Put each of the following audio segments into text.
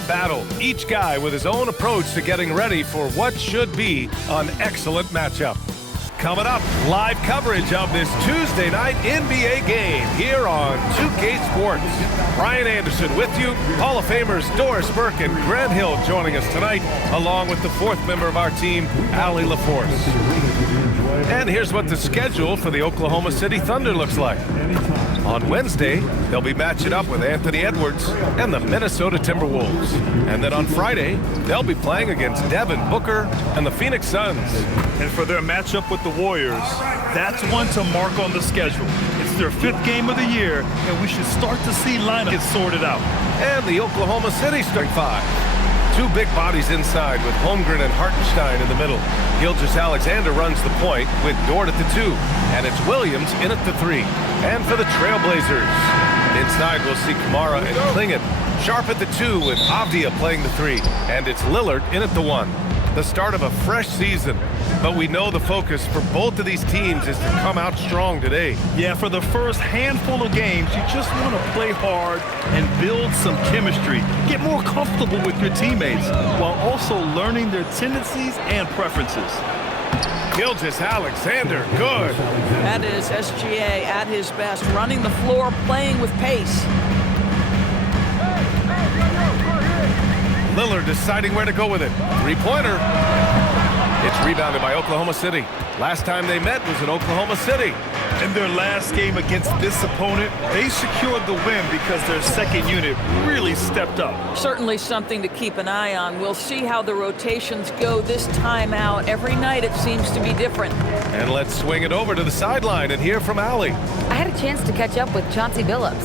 for battle, each guy with his own approach to getting ready for what should be an excellent matchup. Coming up, live coverage of this Tuesday night NBA game here on 2K Sports. Brian Anderson with you, Hall of Famers Doris Burke and Grant Hill joining us tonight, along with the fourth member of our team, Allie LaForce. And here's what the schedule for the Oklahoma City Thunder looks like. On Wednesday, they'll be matching up with Anthony Edwards and the Minnesota Timberwolves. And then on Friday, they'll be playing against Devin Booker and the Phoenix Suns. And for their matchup with the Warriors, that's one to mark on the schedule. It's their 5th game of the year, and we should start to see lineups get sorted out. And the Oklahoma City starting 5. 2 big bodies inside with Holmgren and Hartenstein in the middle. Gilgeous-Alexander runs the point with Dort at the 2. And it's Williams in at the 3. And for the Trailblazers, inside we'll see Kamara and Klingon. Sharp at the 2 with Avdia playing the 3. And it's Lillard in at the 1. The start of a fresh season, but we know the focus for both of these teams is to come out strong today. Yeah, for the first handful of games, you just want to play hard and build some chemistry. Get more comfortable with your teammates while also learning their tendencies and preferences. Gilgeous-Alexander, good. That is SGA at his best, running the floor, playing with pace. Lillard deciding where to go with it. 3-pointer. It's rebounded by Oklahoma City. Last time they met was in Oklahoma City. In their last game against this opponent, they secured the win because their second unit really stepped up. Certainly something to keep an eye on. We'll see how the rotations go this time out. Every night it seems to be different. And let's swing it over to the sideline and hear from Allie. I had a chance to catch up with Chauncey Billups.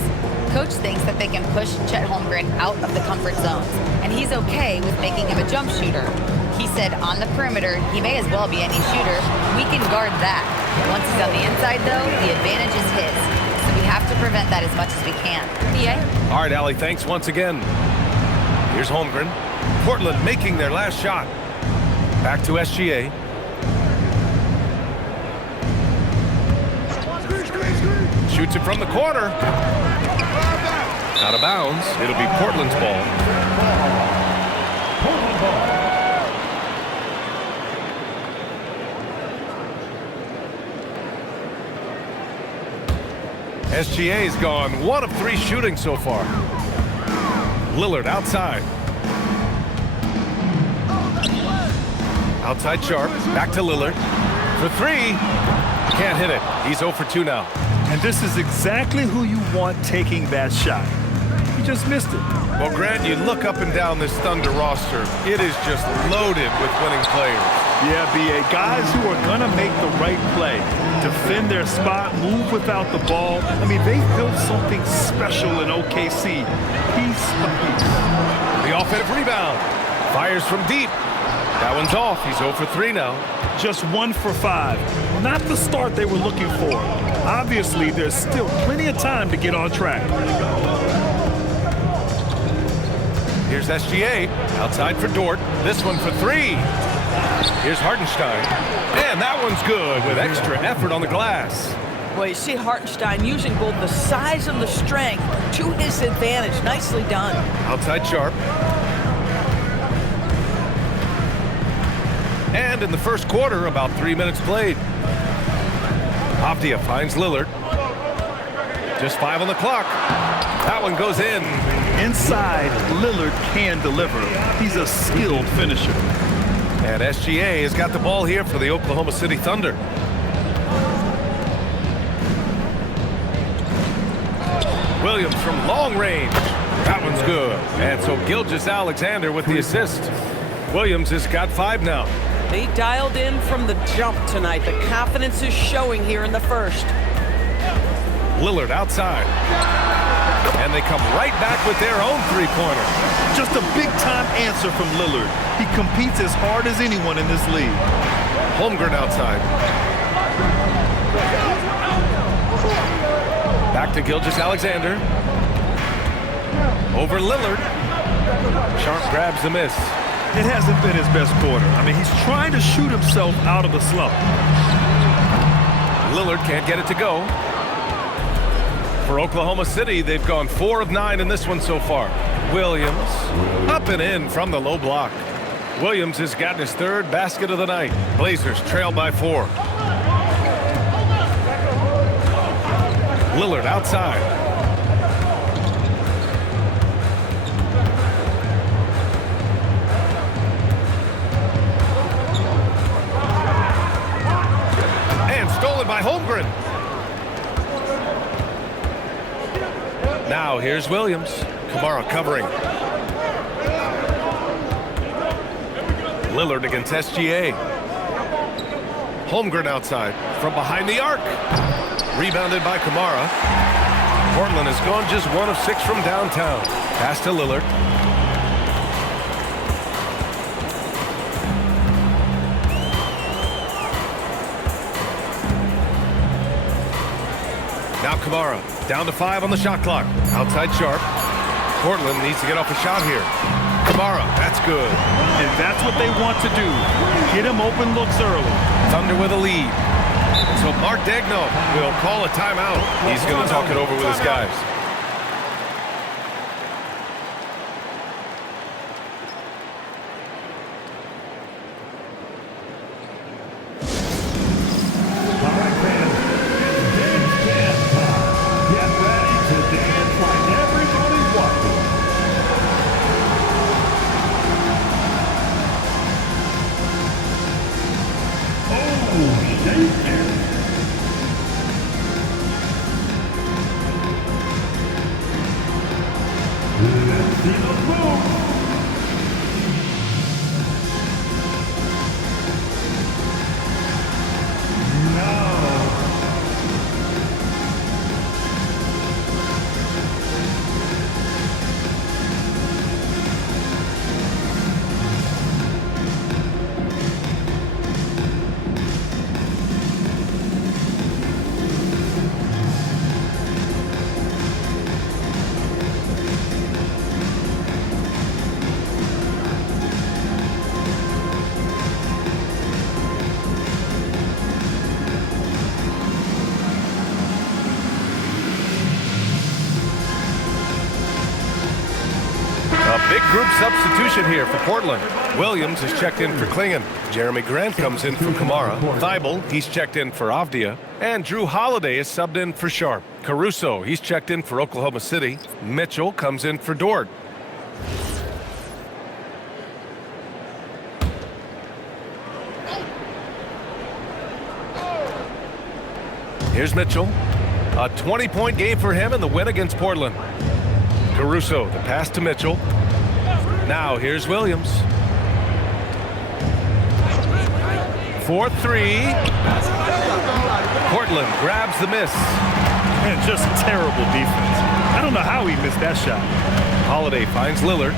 Coach thinks that they can push Chet Holmgren out of the comfort zones, and he's okay with making him a jump shooter. He said on the perimeter, he may as well be any shooter. We can guard that. Once he's on the inside, though, the advantage is his. So we have to prevent that as much as we can. PA? All right, Allie, thanks once again. Here's Holmgren. Portland making their last shot. Back to SGA. Shoots it from the corner. Out of bounds. It'll be Portland's ball. SGA's gone 1 of 3 shooting so far. Lillard outside. Outside Sharp. Back to Lillard. For 3. Can't hit it. He's 0 for 2 now. And this is exactly who you want taking that shot. He just missed it. Well, Grant, you look up and down this Thunder roster. It is just loaded with winning players. Yeah, BA. Guys who are going to make the right play. Defend their spot, move without the ball. I mean, they've built something special in OKC. Piece by piece. The offensive rebound. Fires from deep. That one's off. He's 0 for 3 now. Just 1 for 5. Not the start they were looking for. Obviously, there's still plenty of time to get on track. Here's SGA. Outside for Dort. This one for 3. Here's Hartenstein. And that one's good with extra effort on the glass. Well, you see Hartenstein using both the size and the strength to his advantage. Nicely done. Outside Sharp. And in the first quarter, about 3 minutes played. Avdia finds Lillard. Just 5 on the clock. That one goes in. Inside, Lillard can deliver. He's a skilled finisher. And SGA has got the ball here for the Oklahoma City Thunder. Williams from long range. That one's good. And so Gilgeous-Alexander with the assist. Williams has got 5 now. They dialed in from the jump tonight. The confidence is showing here in the first. Lillard outside. And they come right back with their own 3-pointer. Just a big-time answer from Lillard. He competes as hard as anyone in this league. Holmgren outside. Back to Gilgeous-Alexander. Over Lillard. Sharp grabs the miss. It hasn't been his best quarter. I mean, he's trying to shoot himself out of a slump. Lillard can't get it to go. For Oklahoma City, they've gone 4 of 9 in this one so far. Williams, up and in from the low block. Williams has gotten his third basket of the night. Blazers trail by 4. Lillard outside. And stolen by Holmgren. Now here's Williams. Kamara covering. Lillard against SGA. Holmgren outside from behind the arc. Rebounded by Kamara. Portland has gone just 1 of 6 from downtown. Pass to Lillard. Now Kamara down to 5 on the shot clock. Outside Sharp. Portland needs to get off a shot here. Kamara, that's good. And that's what they want to do. Get him open looks early. Thunder with a lead. So Mark Daigneault will call a timeout. He's going to talk it over with his guys. Big group substitution here for Portland. Williams is checked in for Klingon. Jeremy Grant comes in for Kamara. Thibault, he's checked in for Avdia. And Drew Holiday is subbed in for Sharp. Caruso, he's checked in for Oklahoma City. Mitchell comes in for Dort. Here's Mitchell. A 20-point game for him in the win against Portland. Caruso, the pass to Mitchell. Now here's Williams. 4-3. Portland grabs the miss. And just terrible defense. I don't know how he missed that shot. Holiday finds Lillard.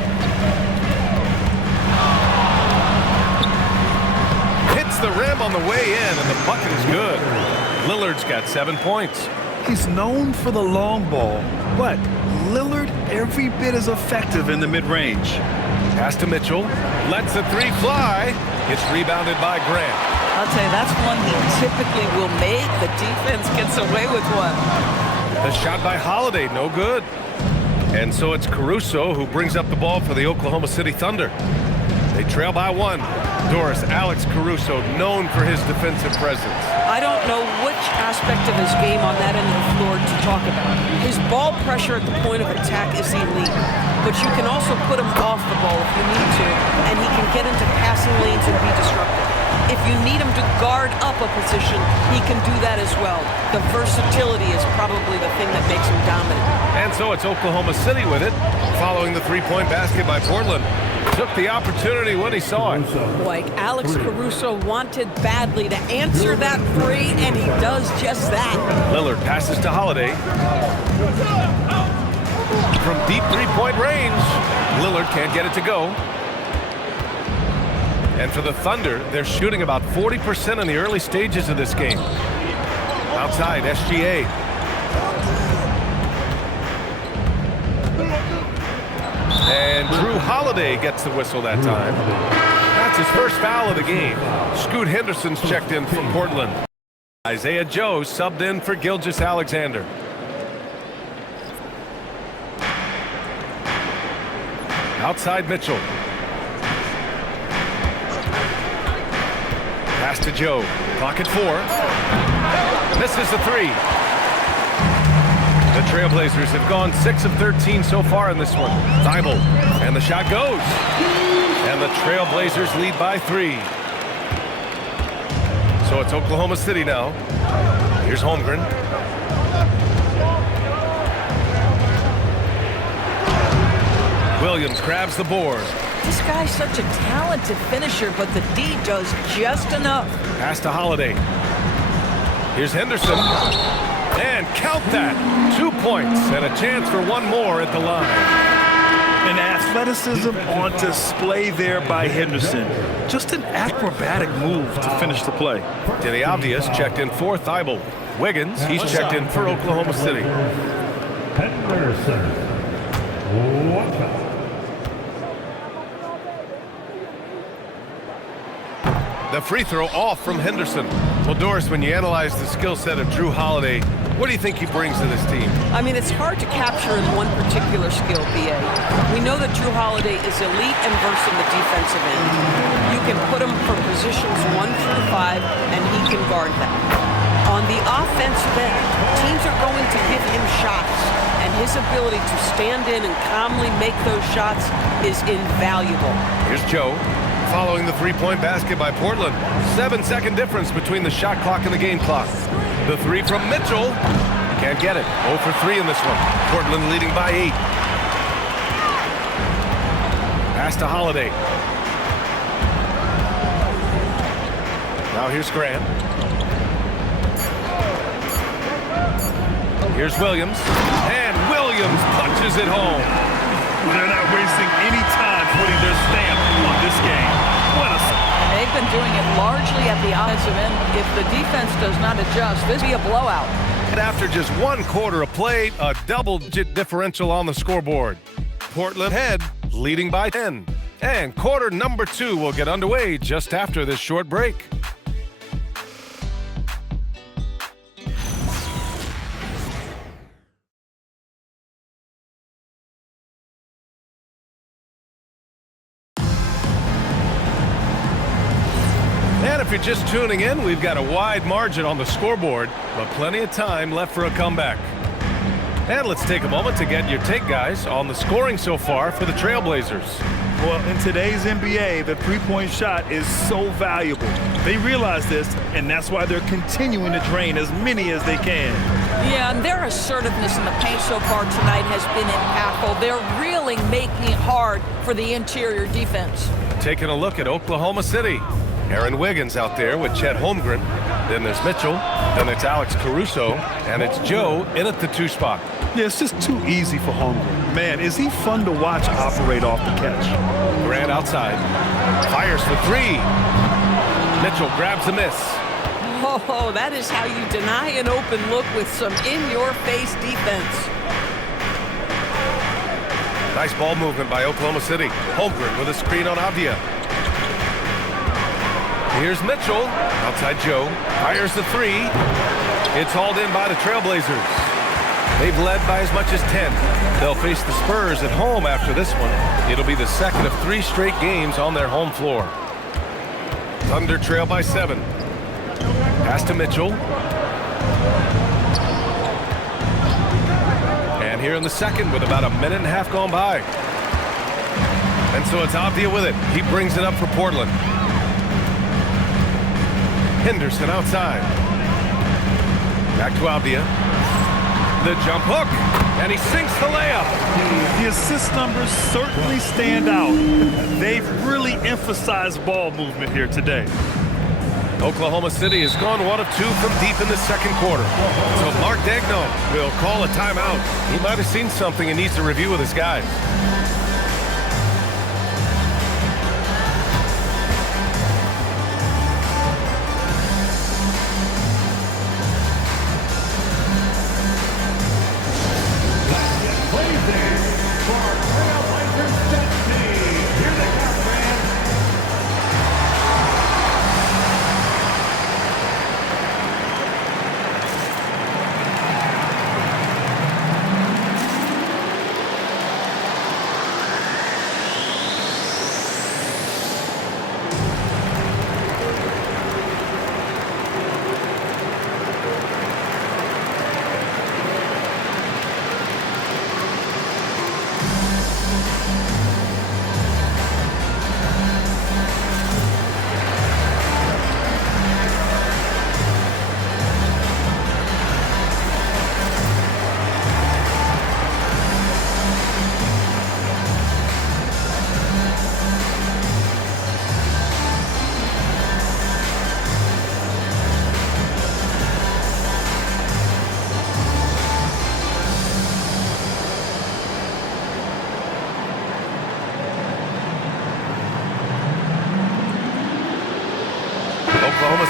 Hits the rim on the way in, and the bucket is good. Lillard's got 7 points. He's known for the long ball, but Lillard every bit as effective in the mid-range. Pass to Mitchell. Lets the 3 fly. Gets rebounded by Grant. I'll tell you, that's one he typically will make. The defense gets away with one. The shot by Holiday, no good. And so it's Caruso who brings up the ball for the Oklahoma City Thunder. They trail by 1. Doris, Alex Caruso, known for his defensive presence. I don't know which aspect of his game on that end of the floor to talk about. His ball pressure at the point of attack is elite, but you can also put him off the ball if you need to, and he can get into passing lanes and be disruptive. If you need him to guard up a position, he can do that as well. The versatility is probably the thing that makes him dominant. And so it's Oklahoma City with it, following the 3-point basket by Portland. Took the opportunity when he saw it. Boy, Alex Caruso wanted badly to answer that 3, and he does just that. Lillard passes to Holiday. From deep 3-point range, Lillard can't get it to go. And for the Thunder, they're shooting about 40% in the early stages of this game. Outside, SGA. And Drew Holiday gets the whistle that time. That's his first foul of the game. Scoot Henderson's checked in from Portland. Isaiah Joe subbed in for Outside Mitchell. Pass to Joe. Clock at 4. Misses the 3. The Trailblazers have gone 6 of 13 so far in this one. Thibault. And the shot goes. And the Trailblazers lead by 3. So it's Oklahoma City now. Here's Holmgren. Williams grabs the board. This guy's such a talented finisher, but the D does just enough. Pass to Holiday. Here's Henderson. And count that. 2 points and a chance for one more at the line. And athleticism on display there by Henderson. Just an acrobatic move to finish the play. Denny Obvious checked in for Thibault. Wiggins, he's checked in for Oklahoma City. Henderson. The free throw off from Henderson. Well, Doris, when you analyze the skill set of Drew Holiday, what do you think he brings to this team? I mean, it's hard to capture in one particular skill, BA. We know that Drew Holiday is elite and versed in the defensive end. You can put him for positions 1 through 5, and he can guard them. On the offensive end, teams are going to give him shots, and his ability to stand in and calmly make those shots is invaluable. Here's Joe. Following the three-point basket by Portland. 7-second difference between the shot clock and the game clock. The 3 from Mitchell. Can't get it. 0 for 3 in this one. Portland leading by 8. Pass to Holiday. Now here's Grant. Here's Williams. And Williams punches it home. They're not wasting any time putting their stamp on this game. And they've been doing it largely at the offensive end. If the defense does not adjust, this will be a blowout. And after just 1 quarter of play, a double-digit differential on the scoreboard. Portland head leading by 10. And quarter number 2 will get underway just after this short break. And if you're just tuning in, we've got a wide margin on the scoreboard, but plenty of time left for a comeback. And let's take a moment to get your take, guys, on the scoring so far for the Trailblazers. Well, in today's NBA, the three-point shot is so valuable. They realize this, and that's why they're continuing to drain as many as they can. Yeah, and their assertiveness in the paint so far tonight has been impactful. They're really making it hard for the interior defense. Taking a look at Oklahoma City. Aaron Wiggins out there with Chet Holmgren. Then there's Mitchell. Then it's Alex Caruso. And it's Joe in at the 2 spot. Yeah, it's just too easy for Holmgren. Man, is he fun to watch operate off the catch. Grant outside. Fires for 3. Mitchell grabs the miss. Oh, that is how you deny an open look with some in-your-face defense. Nice ball movement by Oklahoma City. Holmgren with a screen on Avdia. Here's Mitchell. Outside Joe. Fires the 3. It's hauled in by the Trailblazers. They've led by as much as 10. They'll face the Spurs at home after this one. It'll be the second of 3 straight games on their home floor. Thunder trail by 7. Pass to Mitchell. And here in the second with about a minute and a half gone by. And so it's Avdia with it. He brings it up for Portland. Henderson outside. Back to Avdia. The jump hook. And he sinks the layup. The assist numbers certainly stand out. They've really emphasized ball movement here today. Oklahoma City has gone 1 of 2 from deep in the second quarter. So Mark Daigneault will call a timeout. He might have seen something and needs to review with his guys.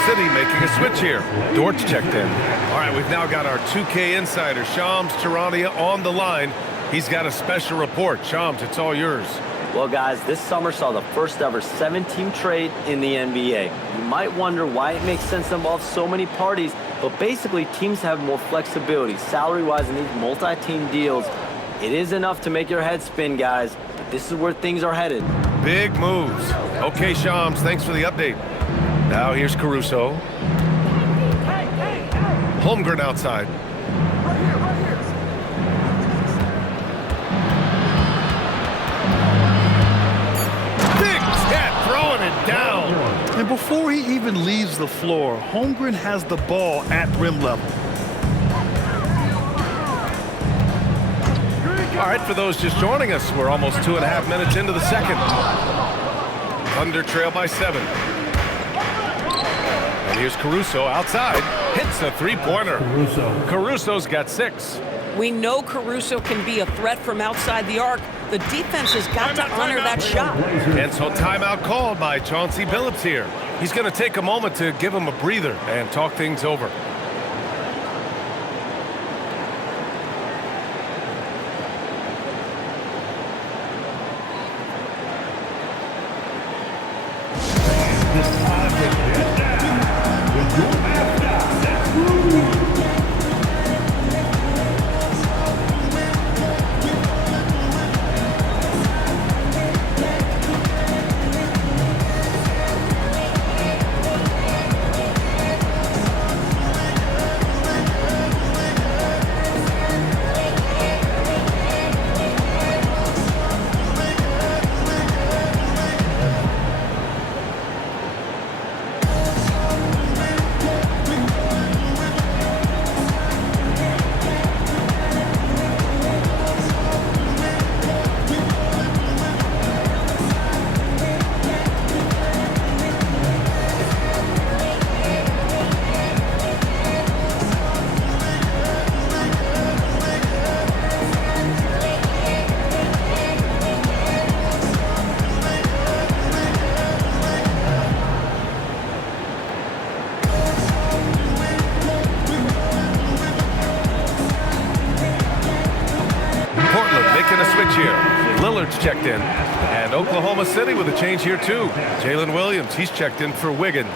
City making a switch here. Dort's checked in. All right, we've now got our 2K insider, Shams Charania, on the line. He's got a special report. Shams, it's all yours. Well, guys, this summer saw the first ever 7-team trade in the NBA. You might wonder why it makes sense to involve so many parties, but basically teams have more flexibility salary-wise in these multi-team deals. It is enough to make your head spin, guys, but this is where things are headed. Big moves. Okay, Shams, thanks for the update. Now here's Caruso. Holmgren outside. Big Cat throwing it down. And before he even leaves the floor, Holmgren has the ball at rim level. All right, for those just joining us, we're almost 2.5 minutes into the second. Thunder trail by 7. And here's Caruso outside. Hits a three-pointer. Caruso's got 6. We know Caruso can be a threat from outside the arc. The defense has got to honor that shot. And so timeout called by Chauncey Billups here. He's going to take a moment to give him a breather and talk things over. Lillard's checked in. And Oklahoma City with a change here too. Jalen Williams, he's checked in for Wiggins.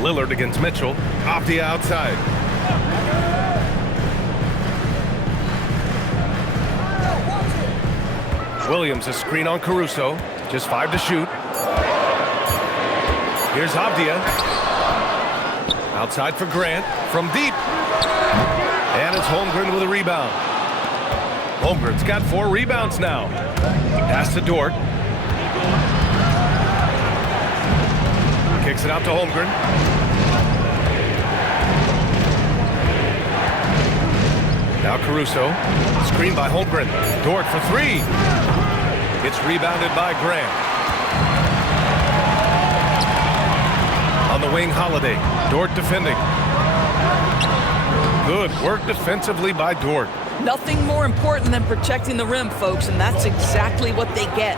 Lillard against Mitchell, off the outside. Williams, a screen on Caruso. Just 5 to shoot. Here's Avdia. Outside for Grant. From deep. And it's Holmgren with a rebound. Holmgren's got 4 rebounds now. Pass to Dort. Kicks it out to Holmgren. Now Caruso. Screen by Holmgren. Dort for 3. It's rebounded by Grant. On the wing, Holiday. Dort defending. Good work defensively by Dort. Nothing more important than protecting the rim, folks, and that's exactly what they get.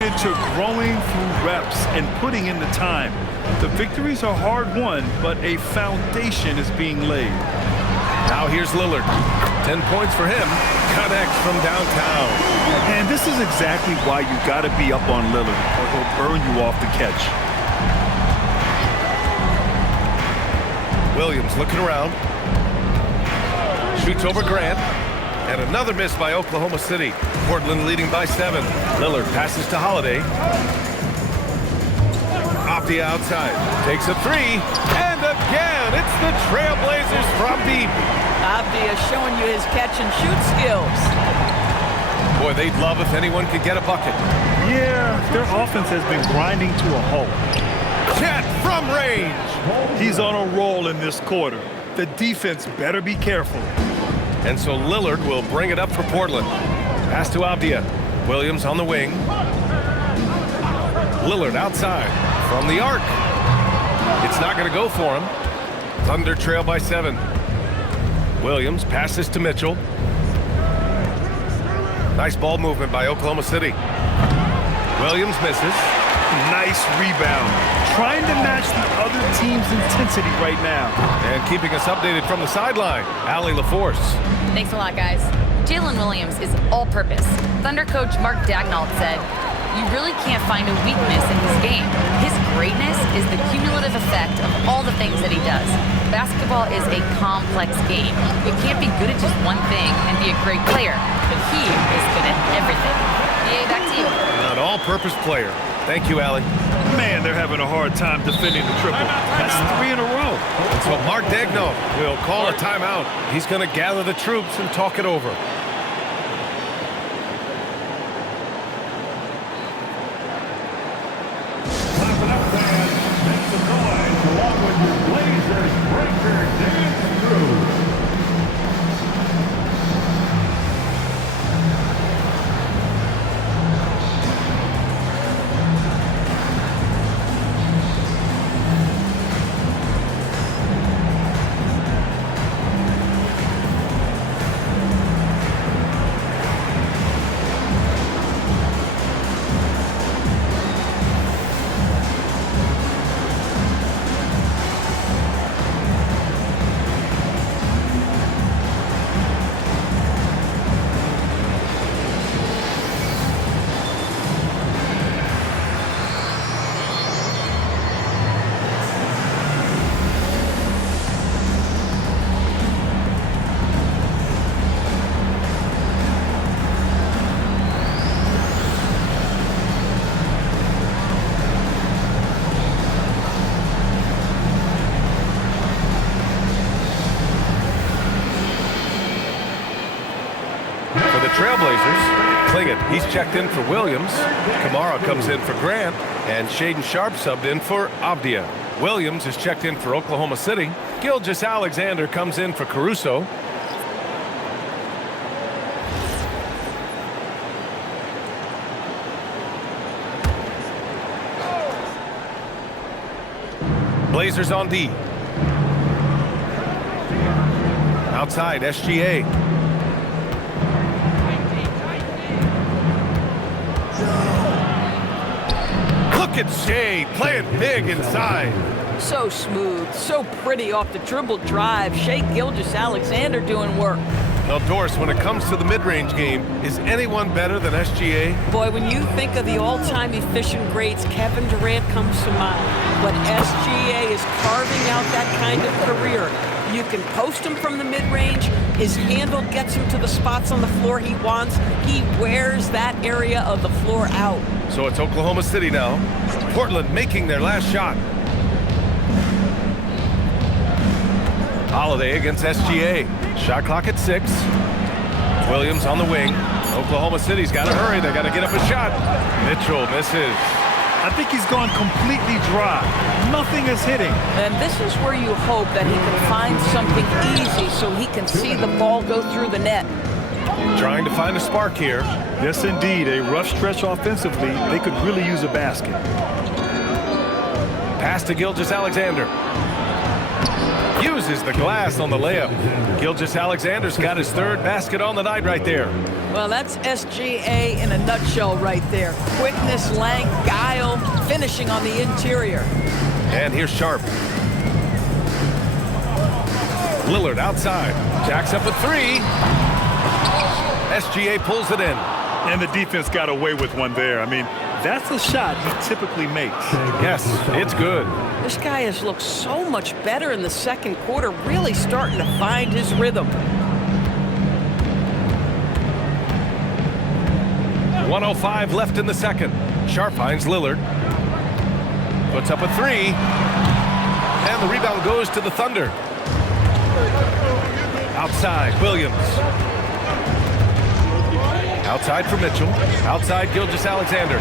Into growing through reps and putting in the time. The victories are hard won, but a foundation is being laid. Now here's Lillard. 10 points for him. Connects from downtown. And this is exactly why you got to be up on Lillard, or he'll burn you off the catch. Williams looking around. Shoots over Grant. And another miss by Oklahoma City. Portland leading by 7. Lillard passes to Holiday. Off the outside. Takes a 3. And again, it's the Trailblazers from deep. Avdia showing you his catch-and-shoot skills. Boy, they'd love if anyone could get a bucket. Yeah, their offense has been grinding to a halt. Chet from range. He's on a roll in this quarter. The defense better be careful. And so Lillard will bring it up for Portland. Pass to Avdia. Williams on the wing. Lillard outside from the arc. It's not going to go for him. Thunder trail by 7. Williams passes to Mitchell. Nice ball movement by Oklahoma City. Williams misses. Nice rebound. Trying to match the other team's intensity right now. And keeping us updated from the sideline, Allie LaForce. Thanks a lot, guys. Jalen Williams is all-purpose. Thunder coach Mark Daignault said, "You really can't find a weakness in his game. His greatness is the cumulative effect of all the things that he does. Basketball is a complex game. You can't be good at just one thing and be a great player, but he is good at everything." BA, back to you. An all-purpose player. Thank you, Allie. Man, they're having a hard time defending the triple. That's 3 in a row. So Mark Daignault will call a timeout. He's going to gather the troops and talk it over. Clap it up, fans. Make some noise along with your Blazers breaker dance crew. Trailblazers, Klingett, he's checked in for Williams. Kamara comes in for Grant, and Shaden Sharp subbed in for Avdia. Williams is checked in for Oklahoma City. Gilgeous-Alexander comes in for Caruso. Blazers on D. Outside, SGA. Look at Shea playing big inside. So smooth, so pretty off the dribble drive. Shea Gilgeous-Alexander doing work. Now, Doris, when it comes to the mid-range game, is anyone better than SGA? Boy, when you think of the all-time efficient greats, Kevin Durant comes to mind. But SGA is carving out that kind of career. You can post him from the mid-range. His handle gets him to the spots on the floor he wants. He wears that area of the floor out. So it's Oklahoma City now. Portland making their last shot. Holiday against SGA. Shot clock at 6. Williams on the wing. Oklahoma City's got to hurry. They got to get up a shot. Mitchell misses. I think he's gone completely dry. Nothing is hitting. And this is where you hope that he can find something easy so he can see the ball go through the net. Trying to find a spark here. Yes, indeed. A rough stretch offensively. They could really use a basket. Pass to Gilgeous-Alexander. Uses the glass on the layup. Gilgeous-Alexander's got his 3rd basket on the night right there. Well, that's SGA in a nutshell right there. Quickness, length, guile, finishing on the interior. And here's Sharp. Lillard outside. Jacks up a 3. SGA pulls it in. And the defense got away with one there. I mean, that's a shot he typically makes. Yes, it's good. This guy has looked so much better in the second quarter, really starting to find his rhythm. 1:05 left in the second. Sharp finds Lillard. Puts up a 3. And the rebound goes to the Thunder. Outside, Williams. Outside for Mitchell. Outside, Gilgeous-Alexander.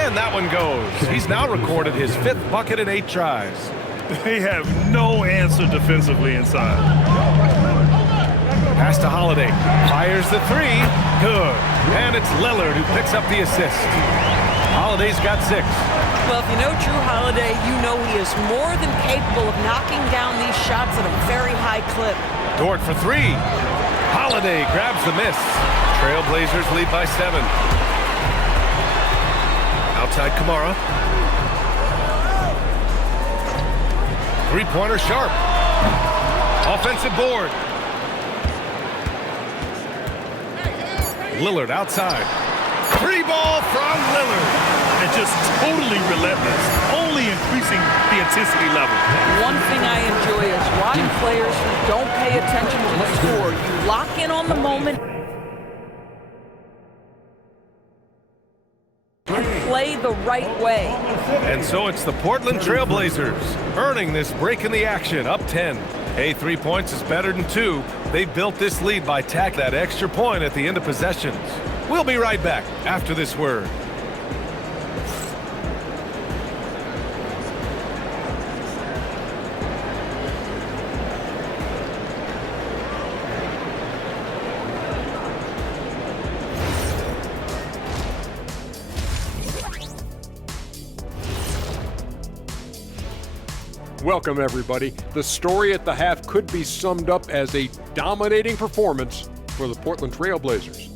And that one goes. He's now recorded his 5th bucket in 8 tries. They have no answer defensively inside. Pass to Holiday. Fires the three. Good. And it's Lillard who picks up the assist. Holiday's got 6. Well, if you know Drew Holiday, you know he is more than capable of knocking down these shots at a very high clip. Dort for 3. Holiday grabs the miss. Trailblazers lead by 7. Outside Kamara. Three-pointer Sharp. Offensive board. Lillard outside. Free ball from Lillard. And just totally relentless, only increasing the intensity level. One thing I enjoy is watching players who don't pay attention to the score. You lock in on the moment and play the right way. And so it's the Portland Trailblazers earning this break in the action, up 10. Hey, 3 points is better than 2. They've built this lead by tacking that extra point at the end of possessions. We'll be right back after this word. Welcome, everybody. The story at the half could be summed up as a dominating performance for the Portland Trailblazers.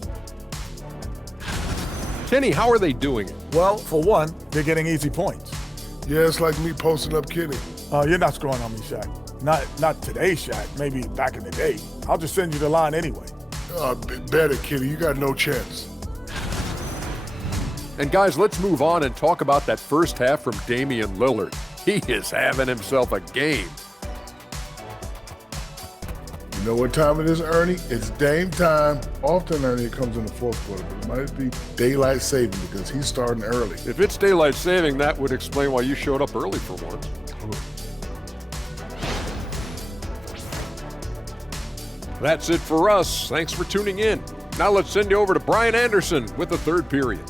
Kenny, how are they doing it? Well, for one, they're getting easy points. Yeah, it's like me posting up Kenny. You're not scoring on me, Shaq. Not today, Shaq. Maybe back in the day. I'll just send you the line anyway. Better, Kenny. You got no chance. And guys, let's move on and talk about that first half from Damian Lillard. He is having himself a game. You know what time it is, Ernie? It's Dame time. Often, Ernie, it comes in the fourth quarter, but it might be daylight saving because he's starting early. If it's daylight saving, that would explain why you showed up early for once. That's it for us. Thanks for tuning in. Now let's send you over to Brian Anderson with the third period.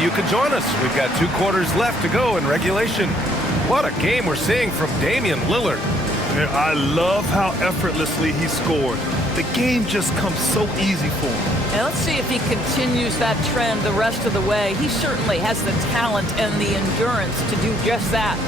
You can join us. We've got 2 quarters left to go in regulation. What a game we're seeing from Damian Lillard. I love how effortlessly he scored. The game just comes so easy for him. And let's see if he continues that trend the rest of the way. He certainly has the talent and the endurance to do just that.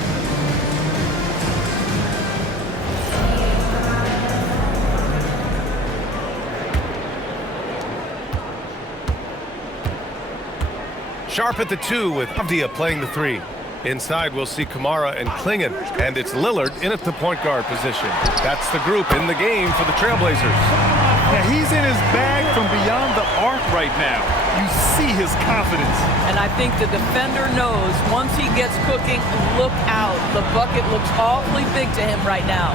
Sharp at the 2 with Avdia playing the 3. Inside, we'll see Kamara and Klingon, and it's Lillard in at the point guard position. That's the group in the game for the Trailblazers. Yeah, he's in his bag from beyond the arc right now. You see his confidence. And I think the defender knows once he gets cooking, look out. The bucket looks awfully big to him right now.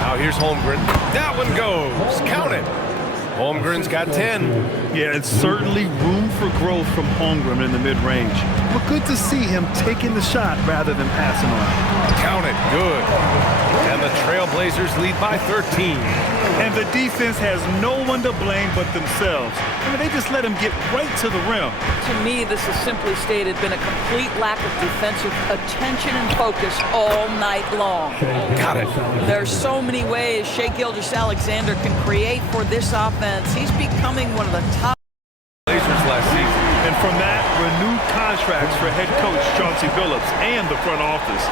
Now here's Holmgren. That one goes. Count it. Holmgren's got 10. Yeah, it's certainly room for growth from Holmgren in the mid-range. But good to see him taking the shot rather than passing on. Count it. Good. And the Trailblazers lead by 13. And the defense has no one to blame but themselves. I mean, they just let him get right to the rim. To me, this has simply stated been a complete lack of defensive attention and focus all night long. Got it. There's so many ways Shai Gilgeous-Alexander can create for this offense. He's becoming one of the top Blazers last season. And from that, renewed contracts for head coach Chauncey Billups and the front office.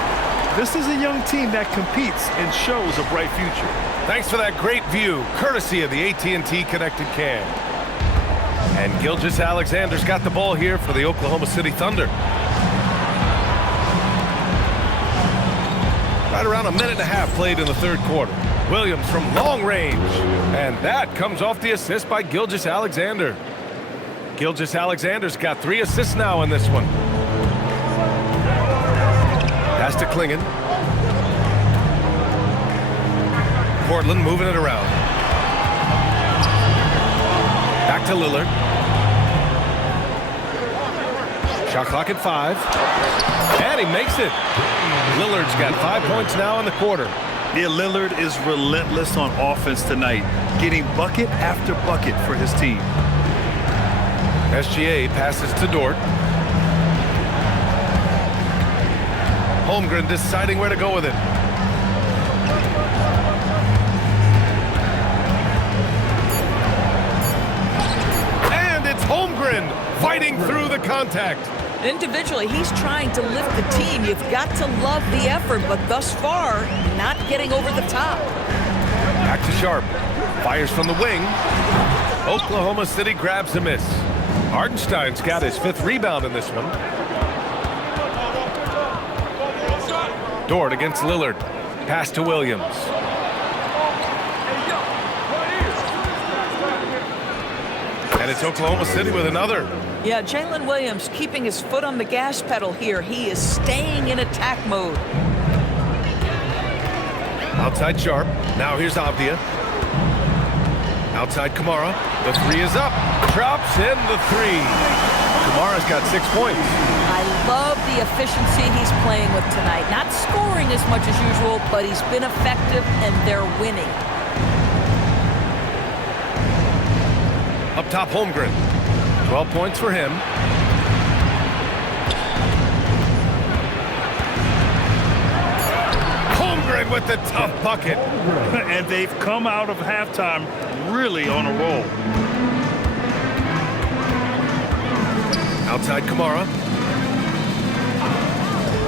This is a young team that competes and shows a bright future. Thanks for that great view, courtesy of the AT&T Connected Cam. And Gilgeous-Alexander's got the ball here for the Oklahoma City Thunder. Right around a minute and a half played in the third quarter. Williams from long range. And that comes off the assist by Gilgeous-Alexander. Gilgeous-Alexander's got 3 assists now in this one. Pass to Klingon. Portland moving it around. Back to Lillard. Shot clock at 5. And he makes it. Lillard's got 5 points now in the quarter. Yeah, Lillard is relentless on offense tonight, getting bucket after bucket for his team. SGA passes to Dort. Holmgren deciding where to go with it. And it's Holmgren fighting through the contact. Individually, he's trying to lift the team. You've got to love the effort, but thus far, not getting over the top. Back to Sharp. Fires from the wing. Oklahoma City grabs a miss. Hartenstein's got his 5th rebound in this one. Dort against Lillard. Pass to Williams. And it's Oklahoma City with another. Yeah, Jalen Williams keeping his foot on the gas pedal here. He is staying in attack mode. Outside Sharp. Now here's Avdia. Outside Kamara. The 3 is up. Drops in the 3. Kamara's got 6 points. I love the efficiency he's playing with tonight. Not scoring as much as usual, but he's been effective and they're winning. Up top, Holmgren. 12 points for him. Holmgren with the tough bucket. And they've come out of halftime really on a roll. Outside Kamara.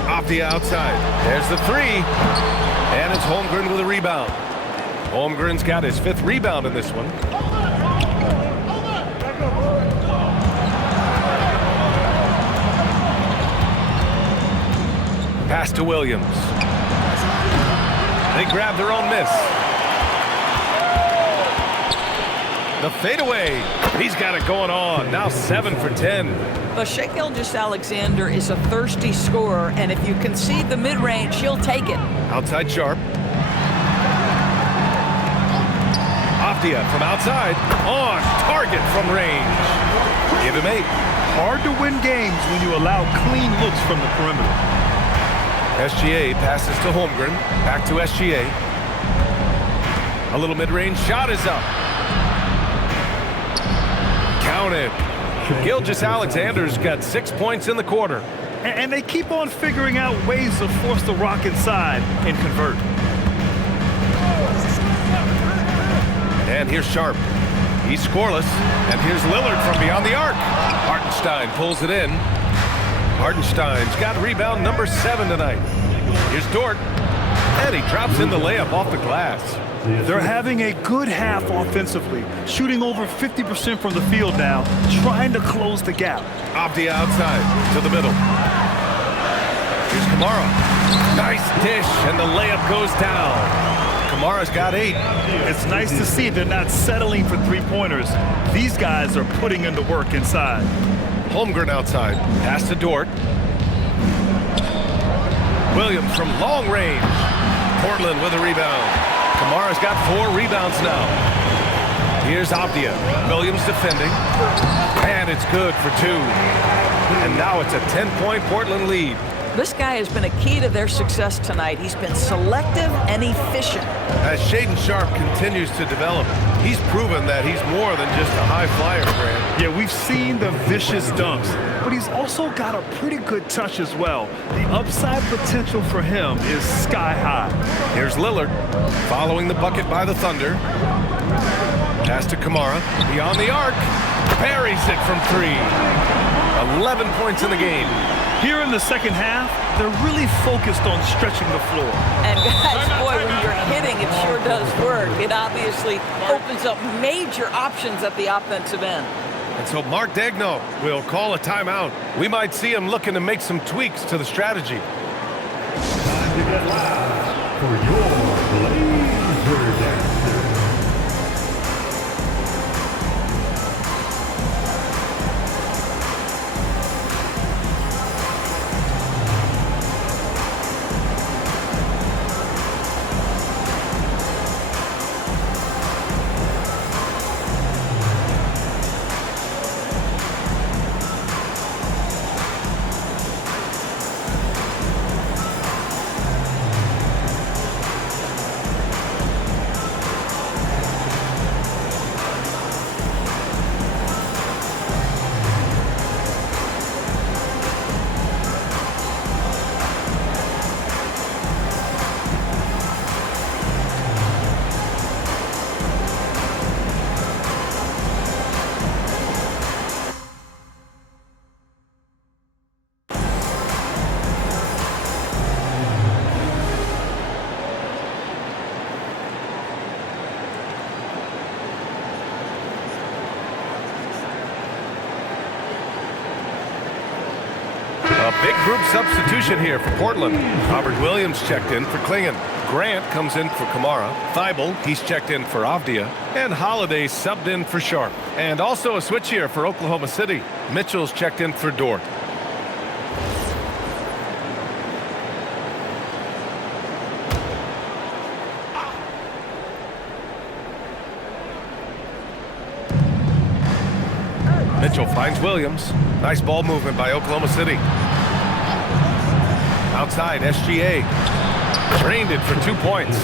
Off the outside. There's the 3. And it's Holmgren with a rebound. Holmgren's got his 5th rebound in this one. Pass to Williams. They grab their own miss. The fadeaway. He's got it going on. Now 7 for 10. But Shai Gilgeous-Alexander is a thirsty scorer, and if you concede the mid-range, he'll take it. Outside Sharp. Avdia from outside. On target from range. Give him 8. Hard to win games when you allow clean looks from the perimeter. SGA passes to Holmgren. Back to SGA. A little mid-range shot is up. Counted. Gilgeous-Alexander's got 6 points in the quarter. And they keep on figuring out ways to force the Rock inside and convert. And here's Sharp. He's scoreless. And here's Lillard from beyond the arc. Hartenstein pulls it in. Hartenstein's got rebound number 7 tonight. Here's Dort. And he drops in the layup off the glass. They're having a good half offensively, shooting over 50% from the field now, trying to close the gap. Avdia outside to the middle. Here's Kamara. Nice dish, and the layup goes down. Kamara's got 8. It's nice to see they're not settling for three-pointers. These guys are putting in the work inside. Holmgren outside. Pass to Dort. Williams from long range. Portland with a rebound. Kamara's got 4 rebounds now. Here's Avdia. Williams defending. And it's good for 2. And now it's a 10-point Portland lead. This guy has been a key to their success tonight. He's been selective and efficient. As Shaedon Sharp continues to develop, he's proven that he's more than just a high flyer, Grant. Yeah, we've seen the vicious dunks, but he's also got a pretty good touch as well. The upside potential for him is sky high. Here's Lillard following the bucket by the Thunder. Pass to Kamara, beyond the arc. Buries it from 3. 11 points in the game. Here in the second half, they're really focused on stretching the floor. And guys, boy, when you're hitting, it sure does work. It obviously opens up major options at the offensive end. And so Mark Daigneault will call a timeout. We might see him looking to make some tweaks to the strategy. Time to get loud for your Blazers answer. Big group substitution here for Portland. Robert Williams checked in for Klingon. Grant comes in for Kamara. Thibault, he's checked in for Avdia. And Holiday subbed in for Sharp. And also a switch here for Oklahoma City. Mitchell's checked in for Dort. Mitchell finds Williams. Nice ball movement by Oklahoma City. Outside, SGA. Drained it for 2 points.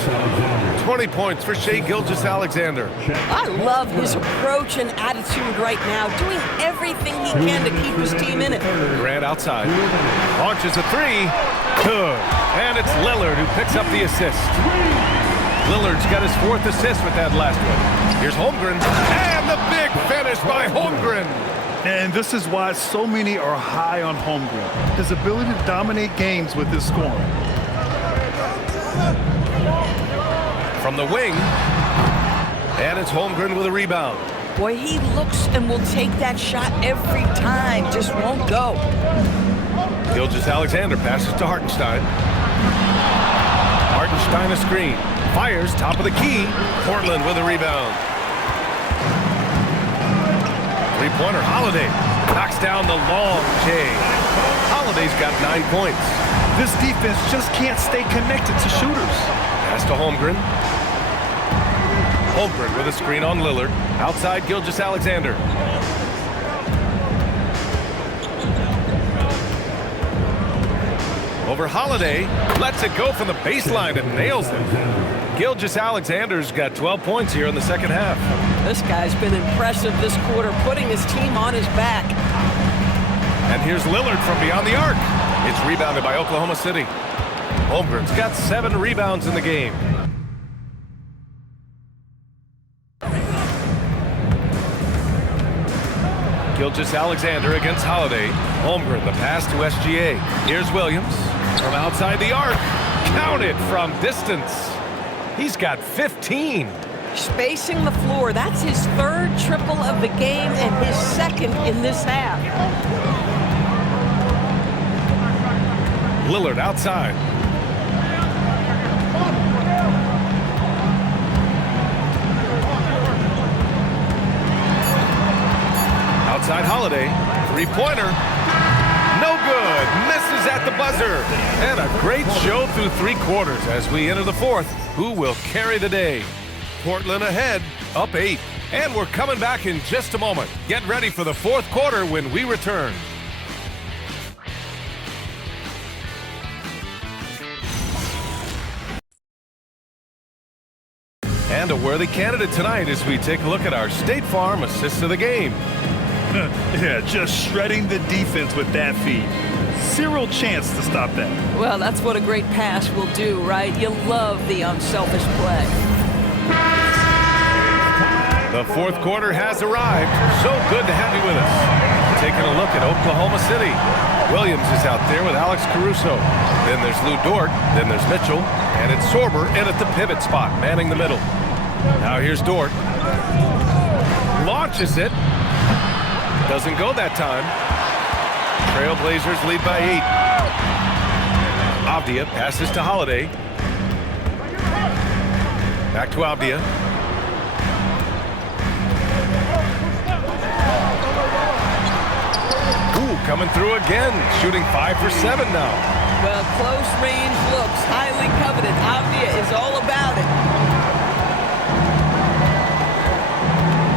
20 points for Shai Gilgeous-Alexander. I love his approach and attitude right now, doing everything he can to keep his team in it. Grant outside. Launches a three. Good. And it's Lillard who picks up the assist. Lillard's got his 4th assist with that last one. Here's Holmgren. And the big finish by Holmgren. And this is why so many are high on Holmgren. His ability to dominate games with his scoring. From the wing. And it's Holmgren with a rebound. Boy, he looks and will take that shot every time. Just won't go. Gilgeous-Alexander passes to Hartenstein. Hartenstein a screen. Fires top of the key. Portland with a rebound. Three-pointer, Holiday. Knocks down the long J. Holiday's got 9 points. This defense just can't stay connected to shooters. Pass to Holmgren. Holmgren with a screen on Lillard. Outside Gilgeous-Alexander. Over Holiday. Lets it go from the baseline and nails it. Gilgeous-Alexander's got 12 points here in the second half. This guy's been impressive this quarter, putting his team on his back. And here's Lillard from beyond the arc. It's rebounded by Oklahoma City. Holmgren's got 7 rebounds in the game. Gilgeous-Alexander against Holiday. Holmgren, the pass to SGA. Here's Williams from outside the arc. Counted from distance. He's got 15. Spacing the floor. That's his 3rd triple of the game and his 2nd in this half. Lillard outside. Outside Holiday. Three-pointer. No good. Misses at the buzzer. And a great show through 3 quarters as we enter the 4th. Who will carry the day? Portland ahead, up 8. And we're coming back in just a moment. Get ready for the 4th quarter when we return. And a worthy candidate tonight as we take a look at our State Farm assist of the game. Yeah, just shredding the defense with that feed. Zero chance to stop that. Well, that's what a great pass will do, right? You love the unselfish play. The 4th quarter has arrived. So good to have you with us. Taking a look at Oklahoma City. Williams is out there with Alex Caruso. Then there's Lou Dort. Then there's Mitchell. And it's Sorber in at the pivot spot, manning the middle. Now here's Dort. Launches it. Doesn't go that time. Trailblazers lead by 8. Avdia passes to Holiday. Back to Avdia. Ooh, coming through again. Shooting 5 for 7 now. Well, close range looks highly coveted. Avdia is all about it.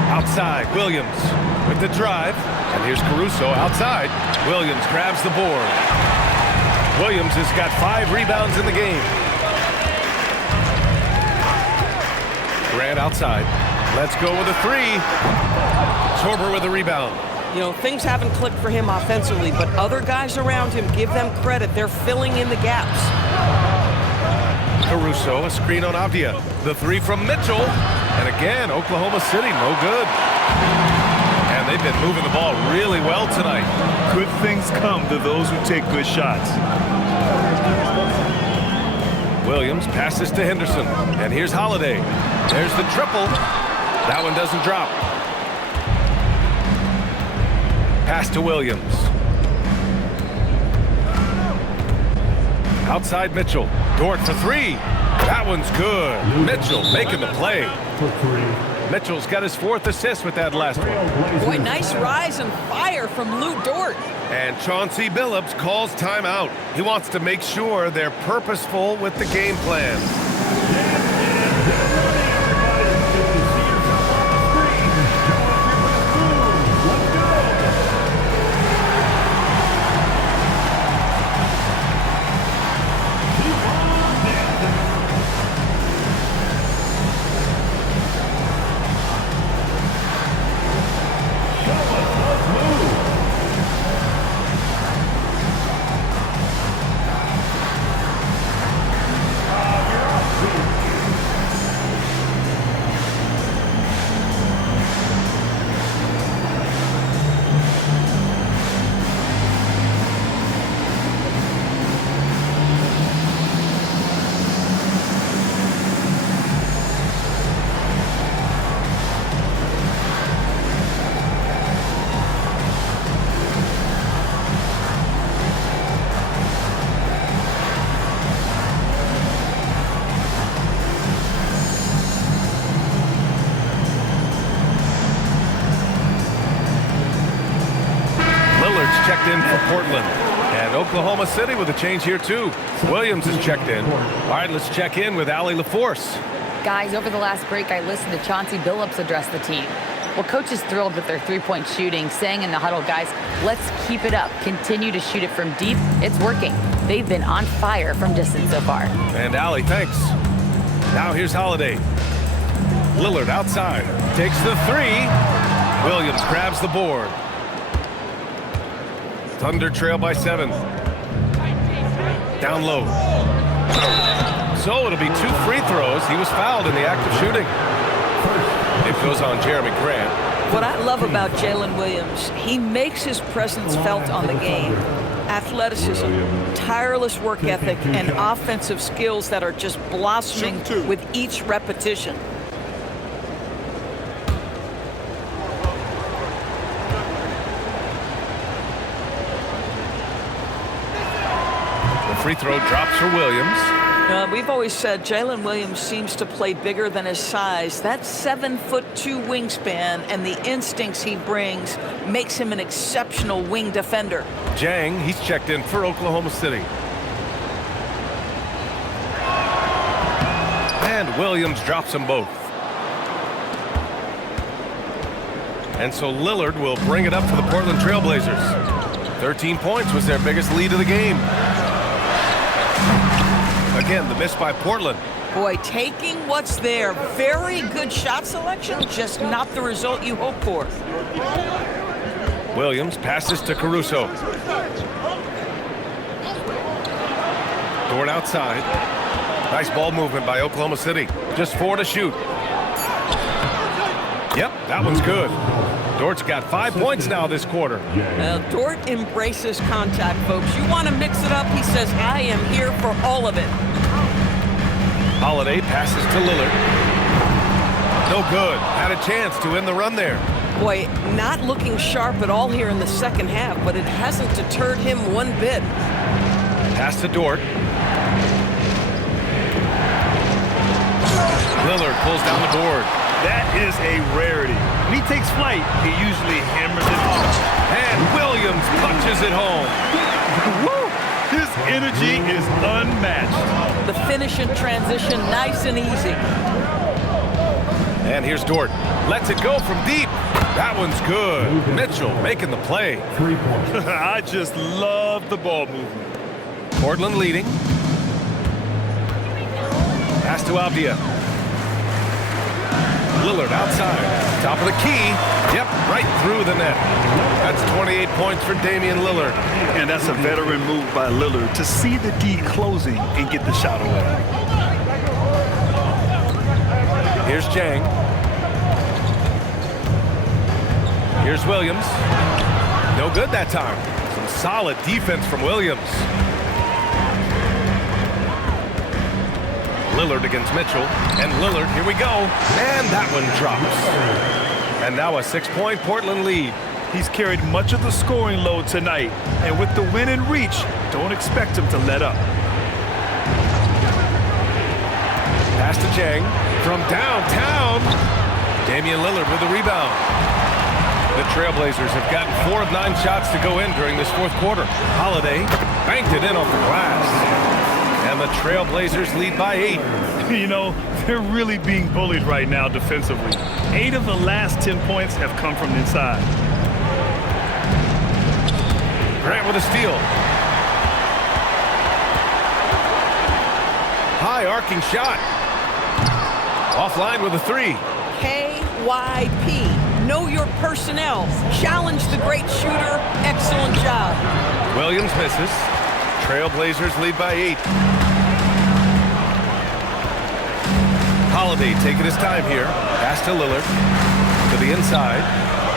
Outside, Williams with the drive. And here's Caruso outside. Williams grabs the board. Williams has got 5 rebounds in the game. Grant outside. Let's go with a 3. Sorber with a rebound. You know, things haven't clicked for him offensively, but other guys around him, give them credit. They're filling in the gaps. Caruso, a screen on Avdia. The 3 from Mitchell. And again, Oklahoma City, no good. And they've been moving the ball really well tonight. Good things come to those who take good shots. Williams passes to Henderson. And here's Holiday. There's the triple. That one doesn't drop. Pass to Williams. Outside Mitchell. Dort for three. That one's good. Mitchell making the play. Mitchell's got his 4th assist with that last one. Boy, nice rise and fire from Lou Dort. And Chauncey Billups calls timeout. He wants to make sure they're purposeful with the game plan. Checked in for Portland. And Oklahoma City with a change here too. Williams is checked in. All right, let's check in with Allie LaForce. Guys, over the last break, I listened to Chauncey Billups address the team. Well, coach is thrilled with their three-point shooting, saying in the huddle, guys, let's keep it up. Continue to shoot it from deep. It's working. They've been on fire from distance so far. And Allie, thanks. Now here's Holiday. Lillard outside. Takes the three. Williams grabs the board. Thunder trail by 7. Down low. So it'll be 2 free throws. He was fouled in the act of shooting. It goes on Jeremy Grant. What I love about Jalen Williams, he makes his presence felt on the game. Athleticism, tireless work ethic, and offensive skills that are just blossoming with each repetition. Free throw drops for Williams. We've always said Jalen Williams seems to play bigger than his size. That 7'2" wingspan and the instincts he brings makes him an exceptional wing defender. Jang, he's checked in for Oklahoma City. And Williams drops them both. And so Lillard will bring it up for the Portland Trailblazers. 13 points was their biggest lead of the game. Again, the miss by Portland. Boy, taking what's there. Very good shot selection, just not the result you hope for. Williams passes to Caruso. Dort outside. Nice ball movement by Oklahoma City. Just 4 to shoot. Yep, that one's good. Dort's got 5 points now this quarter. Dort embraces contact, folks. You want to mix it up? He says, I am here for all of it. Holiday passes to Lillard. No good. Had a chance to end the run there. Boy, not looking sharp at all here in the second half, but it hasn't deterred him one bit. Pass to Dort. Lillard pulls down the board. That is a rarity. When he takes flight, he usually hammers it home. And Williams punches it home. Woo! His energy is unmatched. The finish and transition, nice and easy. And here's Dort. Lets it go from deep. That one's good. Mitchell making the play. I just love the ball movement. Portland leading. Pass to Avdia. Lillard outside. Top of the key. Yep, right through the net. That's 28 points for Damian Lillard. And that's a veteran move by Lillard to see the D closing and get the shot away. Here's Jang. Here's Williams. No good that time. Some solid defense from Williams. Lillard against Mitchell. And Lillard, here we go. And that one drops. And now a 6-point Portland lead. He's carried much of the scoring load tonight. And with the win in reach, don't expect him to let up. Pass to Jang. From downtown, Damian Lillard with the rebound. The Trailblazers have gotten 4 of 9 shots to go in during this fourth quarter. Holiday banked it in off the glass. And the Trailblazers lead by 8. You know, they're really being bullied right now defensively. 8 of the last 10 points have come from inside. Grant with a steal. High arcing shot. Offline with a 3. KYP. Know your personnel. Challenge the great shooter. Excellent job. Williams misses. Trailblazers lead by 8. Holiday taking his time here. Pass to Lillard. To the inside.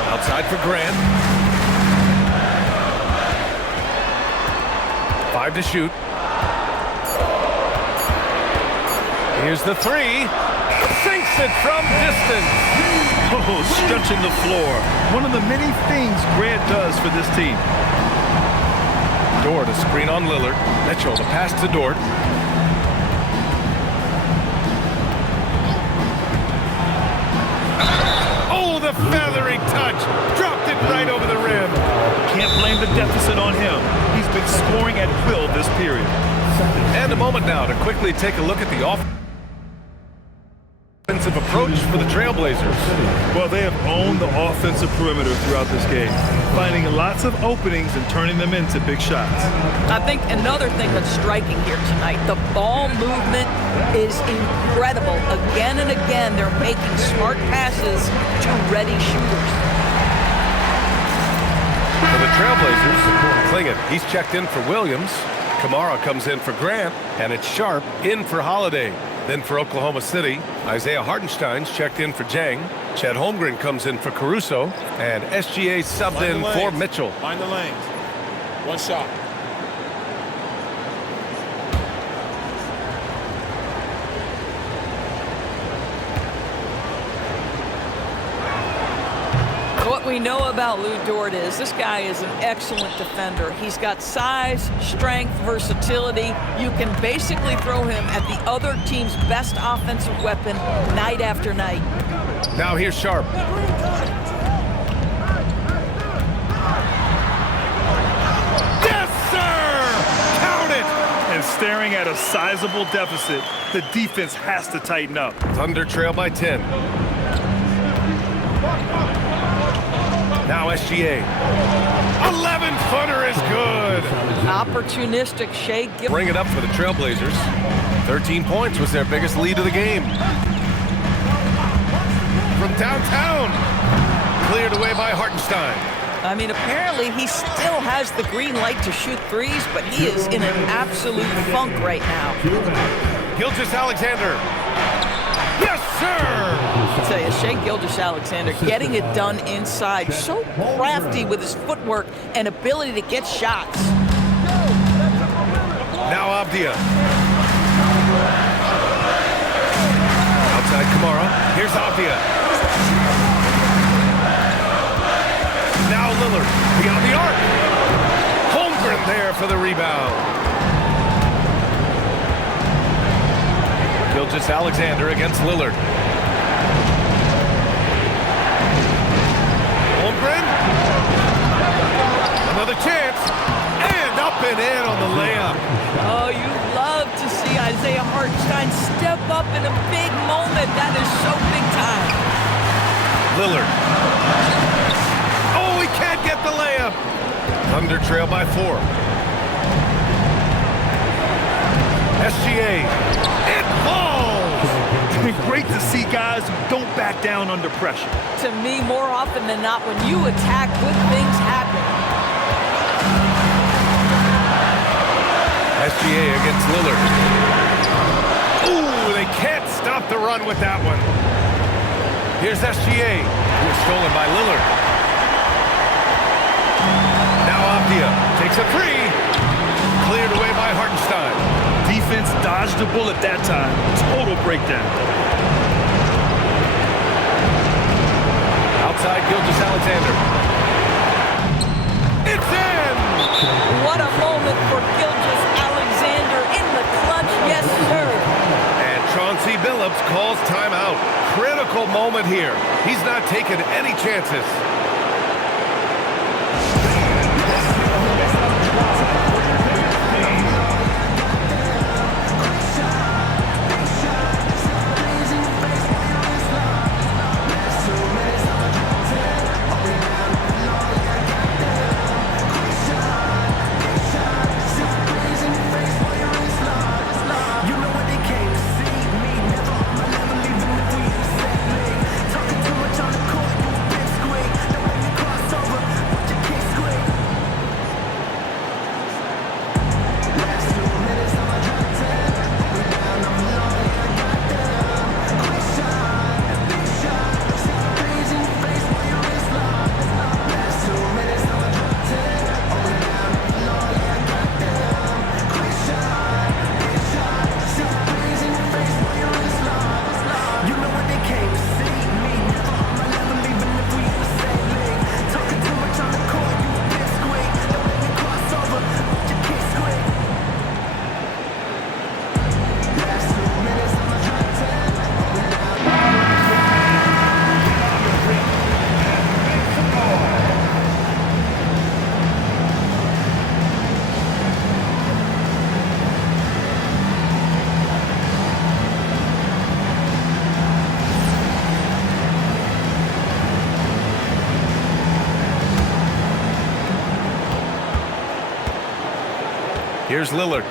Outside for Grant. 5 to shoot. Here's the 3. Sinks it from distance. Oh, stretching the floor. One of the many things Grant does for this team. Dort a screen on Lillard. Mitchell the pass to Dort. Oh, the feathery touch. Dropped it right over the rim. Can't blame the deficit on him. He's been scoring at will this period. And a moment now to quickly take a look at the offensive approach for the Trailblazers. Well, they have owned the offensive perimeter throughout this game, finding lots of openings and turning them into big shots. I think another thing that's striking here tonight, the ball movement is incredible. Again and again, they're making smart passes to ready shooters. For the Trailblazers, Klingin, he's checked in for Williams. Kamara comes in for Grant, and it's Sharp in for Holiday. Then for Oklahoma City, Isaiah Hartenstein's checked in for Jang. Chet Holmgren comes in for Caruso, and SGA subbed in for Mitchell. Find the lanes. One shot. What we know about Lou Dort is this guy is an excellent defender. He's got size, strength, versatility. You can basically throw him at the other team's best offensive weapon night after night. Now here's Sharp. Yes, sir! Count it! And staring at a sizable deficit, the defense has to tighten up. Thunder trail by 10. Now SGA. 11-footer is good. Opportunistic Shea Gilgeous. Bring it up for the Trailblazers. 13 points was their biggest lead of the game. From downtown. Cleared away by Hartenstein. I mean, apparently he still has the green light to shoot threes, but he is in an absolute funk right now. Gilgeous Alexander. Yes, sir! I tell you, Shea Gilgeous Alexander getting it done inside. So crafty with his footwork and ability to get shots. Now Avdia. Outside Kamara. Here's Avdia. Now Lillard. Beyond the arc. Holmgren there for the rebound. Gilgeous Alexander against Lillard. Holmgren. Another chance. And up and in on the layup. Oh, you love to see Isaiah Hartenstein step up in a big moment. That is so big time. Lillard. Oh, he can't get the layup. Thunder trail by 4. SGA. It falls. Great to see guys who don't back down under pressure. To me, more often than not, when you attack, good things happen. SGA against Lillard. Ooh, they can't stop the run with that one. Here's SGA, who was stolen by Lillard. Now Avdia takes a 3. Cleared away by Hartenstein. Defense dodged a bullet that time. Total breakdown. Outside Gilgeous Alexander. It's in! What a moment for Gilgeous Alexander in the clutch. Yes, sir. And Chauncey Billups critical moment here. He's not taking any chances. Here's Lillard.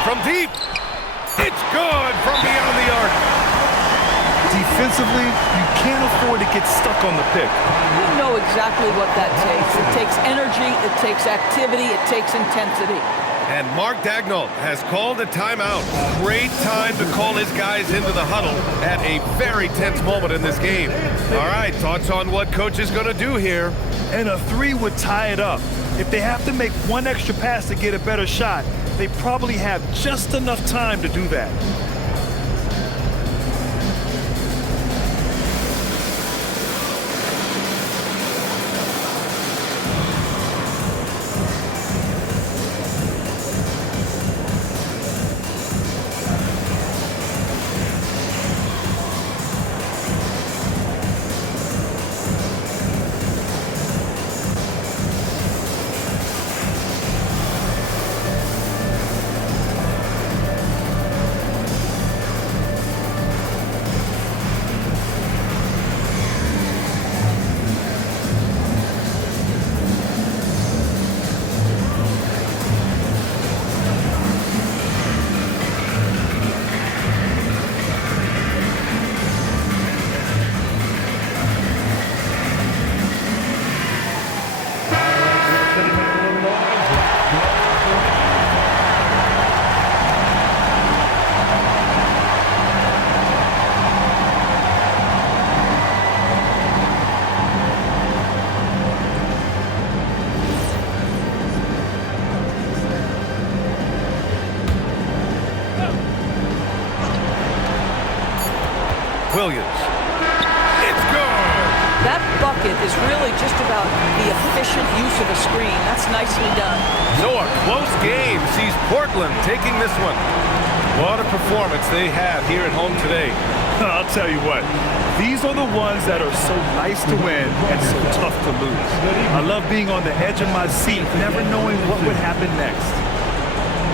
From deep. It's good from beyond the arc. Defensively, you can't afford to get stuck on the pick. You know exactly what that takes. It takes energy, it takes activity, it takes intensity. And Mark Daigneault has called a timeout. Great time to call his guys into the huddle at a very tense moment in this game. All right, thoughts on what coach is going to do here? And a 3 would tie it up. If they have to make one extra pass to get a better shot, they probably have just enough time to do that. Williams. It's good. That bucket is really just about the efficient use of a screen. That's nicely done. So a close game sees Portland taking this one. What a performance they had here at home today. I'll tell you what, these are the ones that are so nice to win and so tough to lose. I love being on the edge of my seat, never knowing what would happen next.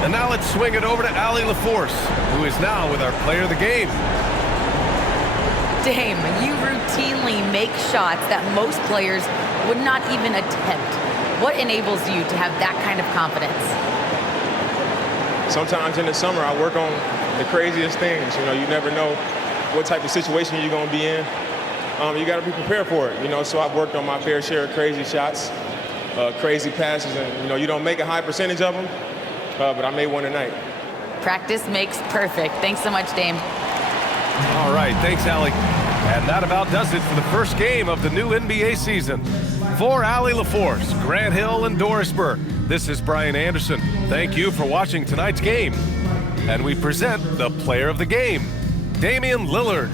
And now let's swing it over to Allie LaForce, who is now with our player of the game. Dame, you routinely make shots that most players would not even attempt. What enables you to have that kind of confidence? Sometimes in the summer, I work on the craziest things. You know, you never know what type of situation you're going to be in. You got to be prepared for it. You know, so I've worked on my fair share of crazy shots, crazy passes, and you know, you don't make a high percentage of them, but I made one tonight. Practice makes perfect. Thanks so much, Dame. All right, thanks, Allie. And that about does it for the first game of the new NBA season. For Allie LaForce, Grant Hill, and Doris Burke, this is Brian Anderson. Thank you for watching tonight's game. And we present the player of the game, Damian Lillard.